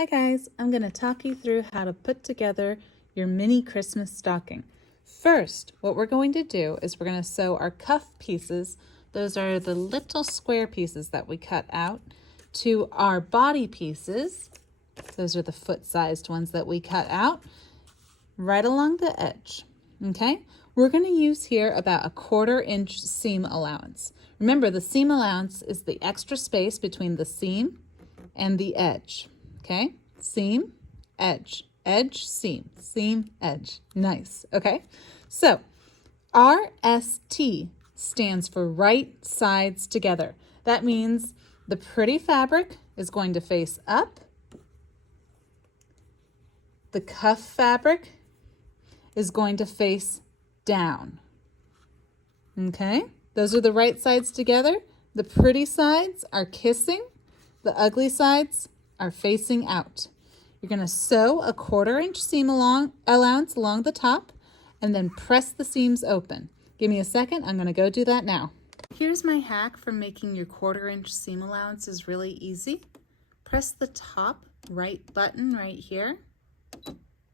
Hi guys, I'm going to talk you through how to put together your mini Christmas stocking. First, what we're going to do is we're going to sew our cuff pieces, those are the little square pieces that we cut out, to our body pieces, those are the foot-sized ones that we cut out, right along the edge. Okay, we're going to use here about a 1/4 inch seam allowance. Remember, the seam allowance is the extra space between the seam and the edge. Okay, seam, edge, edge, seam, seam, edge. Nice. Okay, so RST stands for right sides together. That means the pretty fabric is going to face up. The cuff fabric is going to face down. Okay, those are the right sides together. The pretty sides are kissing. The ugly sides are facing out. You're going to sew a 1/4 inch seam allowance along the top and then press the seams open. Give me a second. I'm going to go do that now. Here's my hack for making your 1/4 inch seam allowances really easy. Press the top right button right here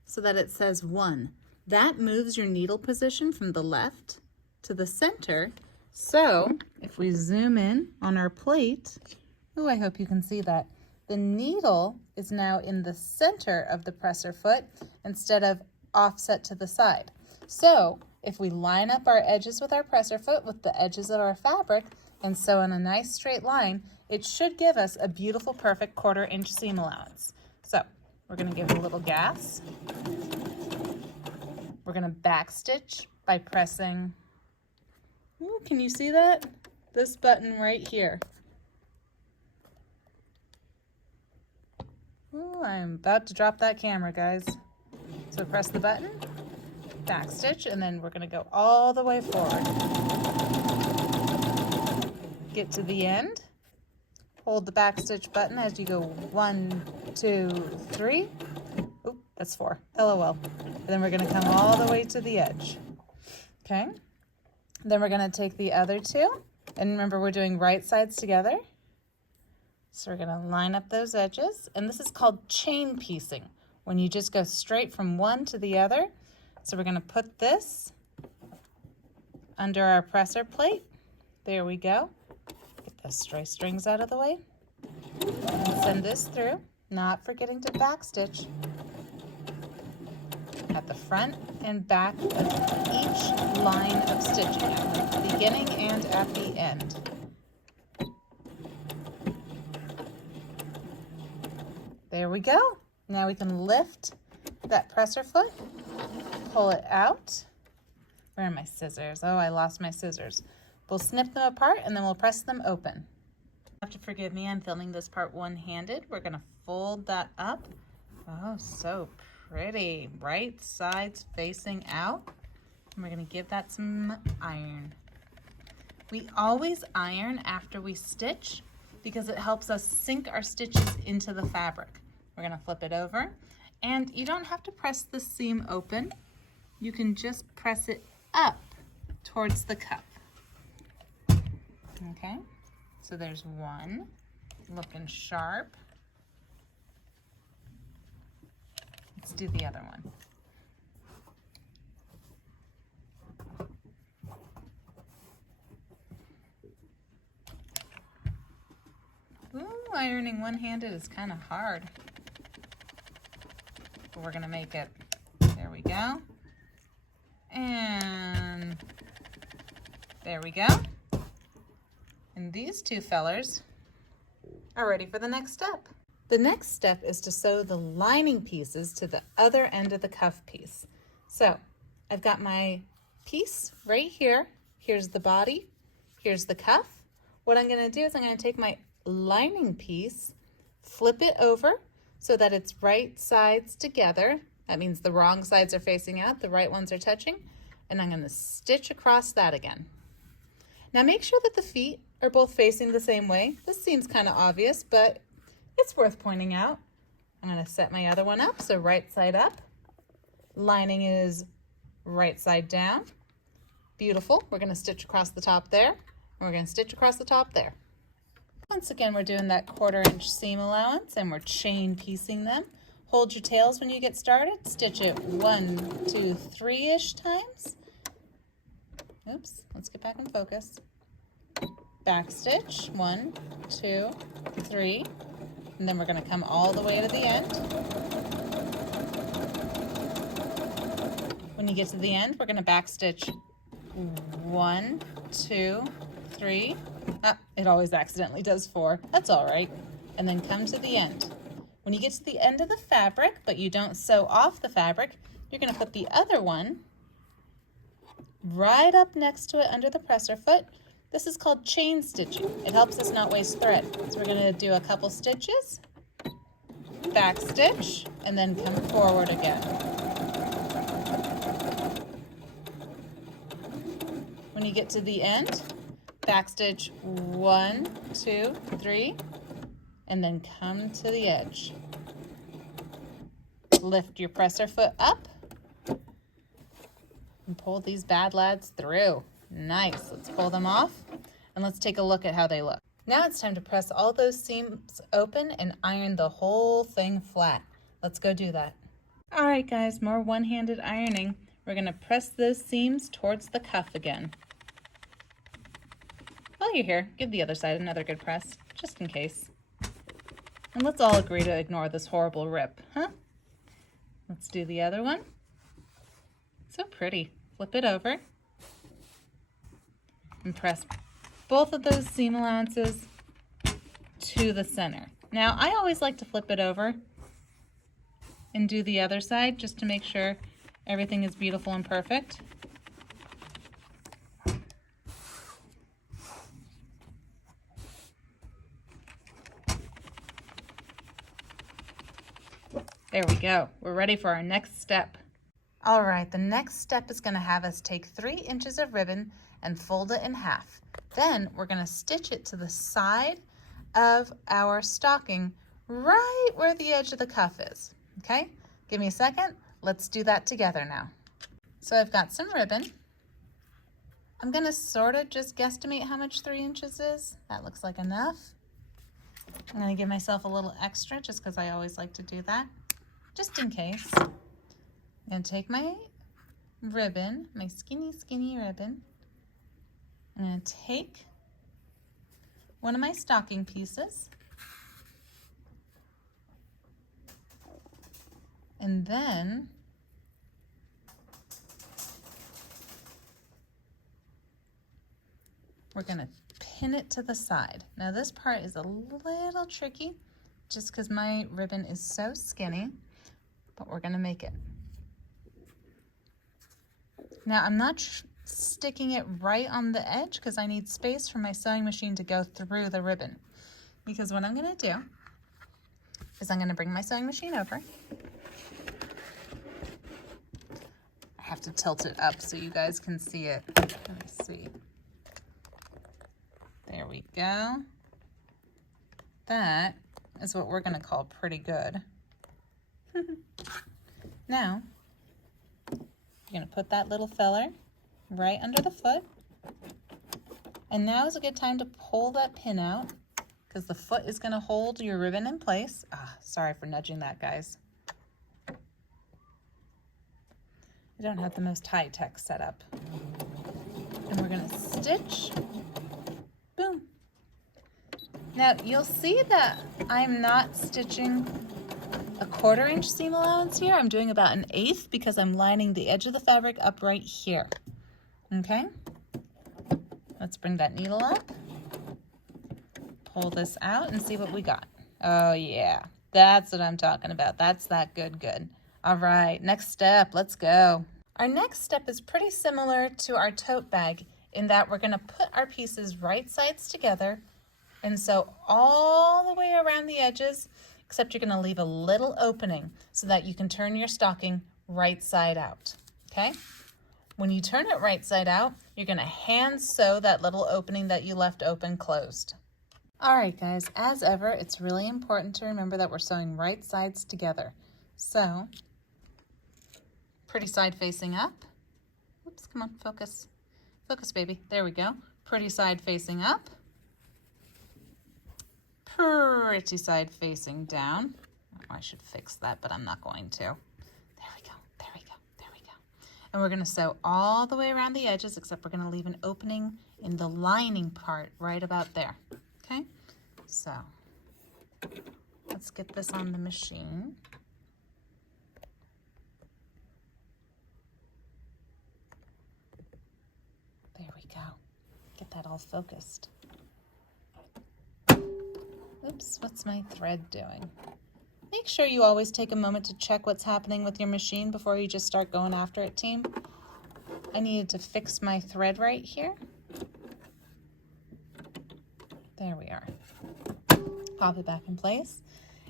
so that it says 1. That moves your needle position from the left to the center. So if we zoom in on our plate, oh, I hope you can see that. The needle is now in the center of the presser foot instead of offset to the side. So if we line up our edges with our presser foot with the edges of our fabric and sew in a nice straight line, it should give us a beautiful, perfect 1/4 inch seam allowance. So we're going to give it a little gas. We're going to backstitch by pressing, ooh, can you see that? This button right here. Ooh, I'm about to drop that camera, guys. So press the button, backstitch, and then we're going to go all the way forward. Get to the end. Hold the backstitch button as you go 1, 2, 3. Oop, that's 4. LOL. And then we're going to come all the way to the edge. Okay. Then we're going to take the other 2. And remember, we're doing right sides together. So we're going to line up those edges. And this is called chain piecing, when you just go straight from one to the other. So we're going to put this under our presser plate. There we go. Get those stray strings out of the way. And send this through, not forgetting to backstitch at the front and back of each line of stitching, at the beginning and at the end. There we go. Now we can lift that presser foot, pull it out. Where are my scissors? Oh, I lost my scissors. We'll snip them apart and then we'll press them open. You have to forgive me, I'm filming this part one-handed. We're going to fold that up. Oh, so pretty. Right sides facing out. And we're going to give that some iron. We always iron after we stitch because it helps us sink our stitches into the fabric. We're going to flip it over, and you don't have to press the seam open. You can just press it up towards the cup. Okay, so there's one, looking sharp. Let's do the other one. Ooh, ironing one-handed is kind of hard. But we're gonna make it. There we go. And there we go. And these 2 fellers are ready for the next step. The next step is to sew the lining pieces to the other end of the cuff piece. So I've got my piece right here. Here's the body. Here's the cuff. What I'm gonna do is I'm gonna take my lining piece, flip it over so that it's right sides together. That means the wrong sides are facing out, the right ones are touching, and I'm going to stitch across that again. Now make sure that the feet are both facing the same way. This seems kind of obvious, but it's worth pointing out. I'm going to set my other one up, so right side up. Lining is right side down. Beautiful. We're going to stitch across the top there, and we're going to stitch across the top there. Once again, we're doing that 1/4-inch seam allowance and we're chain piecing them. Hold your tails when you get started. Stitch it 1, 2, 3-ish times. Oops, let's get back in focus. Back stitch, 1, 2, 3, and then we're going to come all the way to the end. When you get to the end, we're going to back stitch 1, 2, 3. Ah, it always accidentally does 4. That's all right. And then come to the end. When you get to the end of the fabric, but you don't sew off the fabric, you're going to put the other one right up next to it under the presser foot. This is called chain stitching. It helps us not waste thread. So we're going to do a couple stitches, back stitch, and then come forward again. When you get to the end, back stitch 1, 2, 3, and then come to the edge. Lift your presser foot up and pull these bad lads through. Nice. Let's pull them off and let's take a look at how they look. Now it's time to press all those seams open and iron the whole thing flat. Let's go do that. All right, guys, more one-handed ironing. We're going to press those seams towards the cuff again. While you're here, give the other side another good press, just in case. And let's all agree to ignore this horrible rip, huh? Let's do the other one. So pretty. Flip it over and press both of those seam allowances to the center. Now, I always like to flip it over and do the other side just to make sure everything is beautiful and perfect. There we go. We're ready for our next step. All right, the next step is going to have us take 3 inches of ribbon and fold it in half. Then we're going to stitch it to the side of our stocking right where the edge of the cuff is. Okay, give me a second. Let's do that together now. So I've got some ribbon. I'm going to sort of just guesstimate how much 3 inches is. That looks like enough. I'm going to give myself a little extra just because I always like to do that, just in case. I'm going to take my ribbon, my skinny ribbon. I'm going to take one of my stocking pieces and then we're going to pin it to the side. Now this part is a little tricky just because my ribbon is so skinny, but we're going to make it. Now I'm not sticking it right on the edge because I need space for my sewing machine to go through the ribbon. Because what I'm going to do is I'm going to bring my sewing machine over. I have to tilt it up so you guys can see it. Let me see. There we go. That is what we're going to call pretty good. Now, you're going to put that little feller right under the foot. And now is a good time to pull that pin out because the foot is going to hold your ribbon in place. Sorry for nudging that, guys. I don't have the most high-tech setup. And we're going to stitch. Boom. Now you'll see that I'm not stitching a 1/4 inch seam allowance here. I'm doing about 1/8 because I'm lining the edge of the fabric up right here. Okay, let's bring that needle up, pull this out and see what we got. Oh yeah, that's what I'm talking about. That's that good. All right, next step, let's go. Our next step is pretty similar to our tote bag in that we're gonna put our pieces right sides together and sew all the way around the edges, except you're gonna leave a little opening so that you can turn your stocking right side out, okay? When you turn it right side out, you're gonna hand sew that little opening that you left open closed. All right, guys, as ever, it's really important to remember that we're sewing right sides together. So, pretty side facing up. Oops, come on, focus. Focus, baby. There we go. Pretty side facing up. pretty side facing down. I should fix that, but I'm not going to. There we go, there we go, there we go. And we're gonna sew all the way around the edges, except we're gonna leave an opening in the lining part right about there, okay? So let's get this on the machine. There we go. Get that all focused. Oops, what's my thread doing? Make sure you always take a moment to check what's happening with your machine before you just start going after it, team. I needed to fix my thread right here. There we are. Pop it back in place.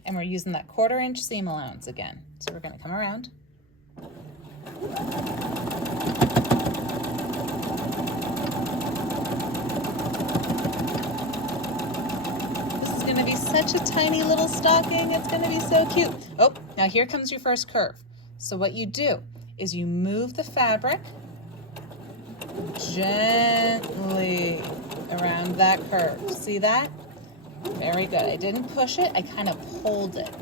And we're using that 1/4 inch seam allowance again. So we're gonna come around. Gonna be such a tiny little stocking. It's gonna be so cute. Oh, now here comes your first curve. So what you do is you move the fabric gently around that curve. See that? Very good. I didn't push it, I kind of pulled it.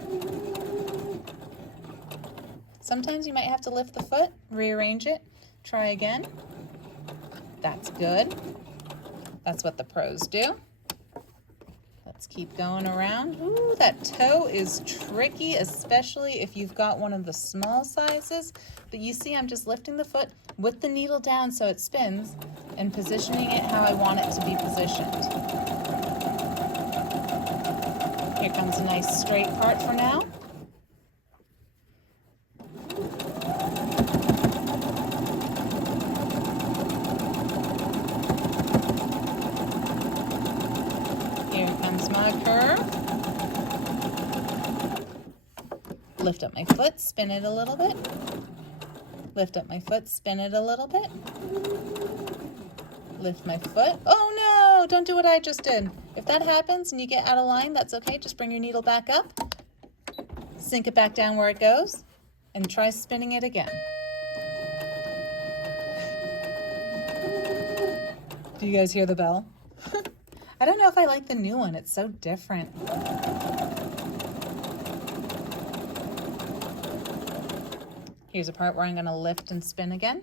Sometimes you might have to lift the foot, rearrange it, try again. That's good. That's what the pros do. Let's keep going around. Ooh, that toe is tricky, especially if you've got one of the small sizes. But you see, I'm just lifting the foot with the needle down so it spins and positioning it how I want it to be positioned. Here comes a nice straight part for now. My curve. Lift up my foot, spin it a little bit. Lift up my foot, spin it a little bit. Lift my foot. Oh no, don't do what I just did. If that happens and you get out of line, that's okay. Just bring your needle back up, sink it back down where it goes, and try spinning it again. Do you guys hear the bell? I don't know if I like the new one. It's so different. Here's a part where I'm going to lift and spin again.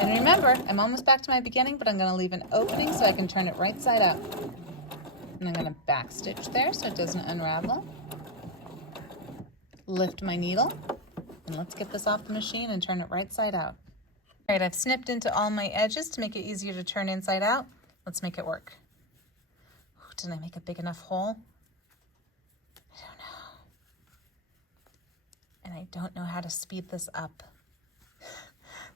And remember, I'm almost back to my beginning, but I'm going to leave an opening so I can turn it right side up. And I'm going to back stitch there so it doesn't unravel. Lift my needle, and let's get this off the machine and turn it right side out. All right, I've snipped into all my edges to make it easier to turn inside out. Let's make it work. Ooh, didn't I make a big enough hole? I don't know. And I don't know how to speed this up.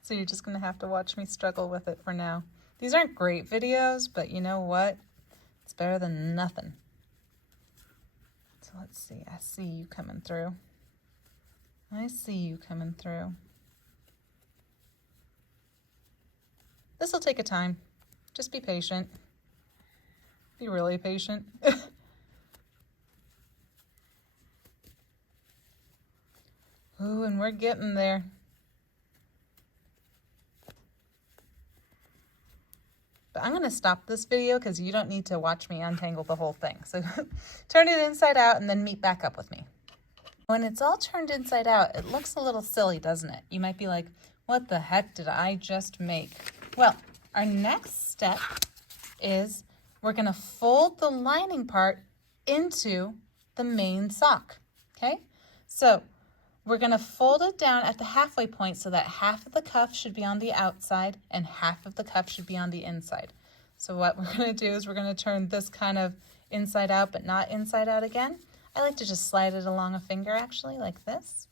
So you're just gonna have to watch me struggle with it for now. These aren't great videos, but you know what? It's better than nothing. So let's see, I see you coming through. I see you coming through. This will take a time. Just be patient. Be really patient. Ooh, and we're getting there. But I'm going to stop this video because you don't need to watch me untangle the whole thing. So turn it inside out and then meet back up with me. When it's all turned inside out, it looks a little silly, doesn't it? You might be like, what the heck did I just make? Well, our next step is we're going to fold the lining part into the main sock, okay? So we're going to fold it down at the halfway point so that half of the cuff should be on the outside and half of the cuff should be on the inside. So what we're going to do is we're going to turn this kind of inside out but not inside out again. I like to just slide it along a finger actually like this.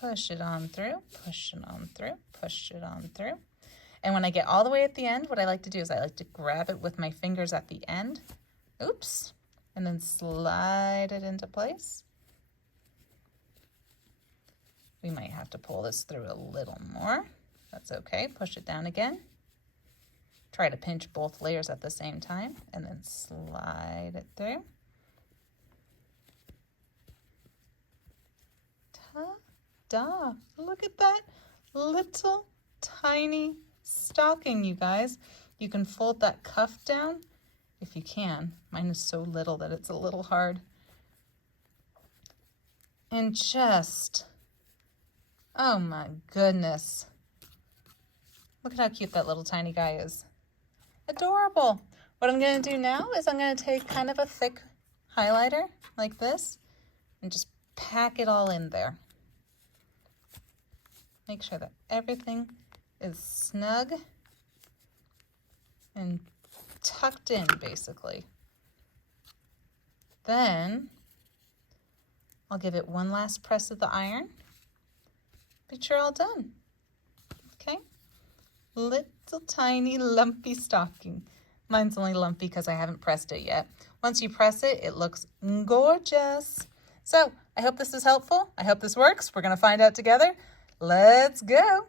Push it on through, push it on through, push it on through. And when I get all the way at the end, what I like to do is I like to grab it with my fingers at the end. Oops. And then slide it into place. We might have to pull this through a little more. That's okay. Push it down again. Try to pinch both layers at the same time and then slide it through. Ta-da! Look at that little tiny stocking, you guys. You can fold that cuff down if you can. Mine is so little that it's a little hard. And just, oh my goodness. Look at how cute that little tiny guy is. Adorable. What I'm going to do now is I'm going to take kind of a thick highlighter like this and just pack it all in there. Make sure that everything is snug and tucked in, basically. Then I'll give it one last press of the iron, but you're all done. Okay? Little tiny lumpy stocking. Mine's only lumpy because I haven't pressed it yet. Once you press it, it looks gorgeous. So I hope this is helpful. I hope this works. We're going to find out together. Let's go.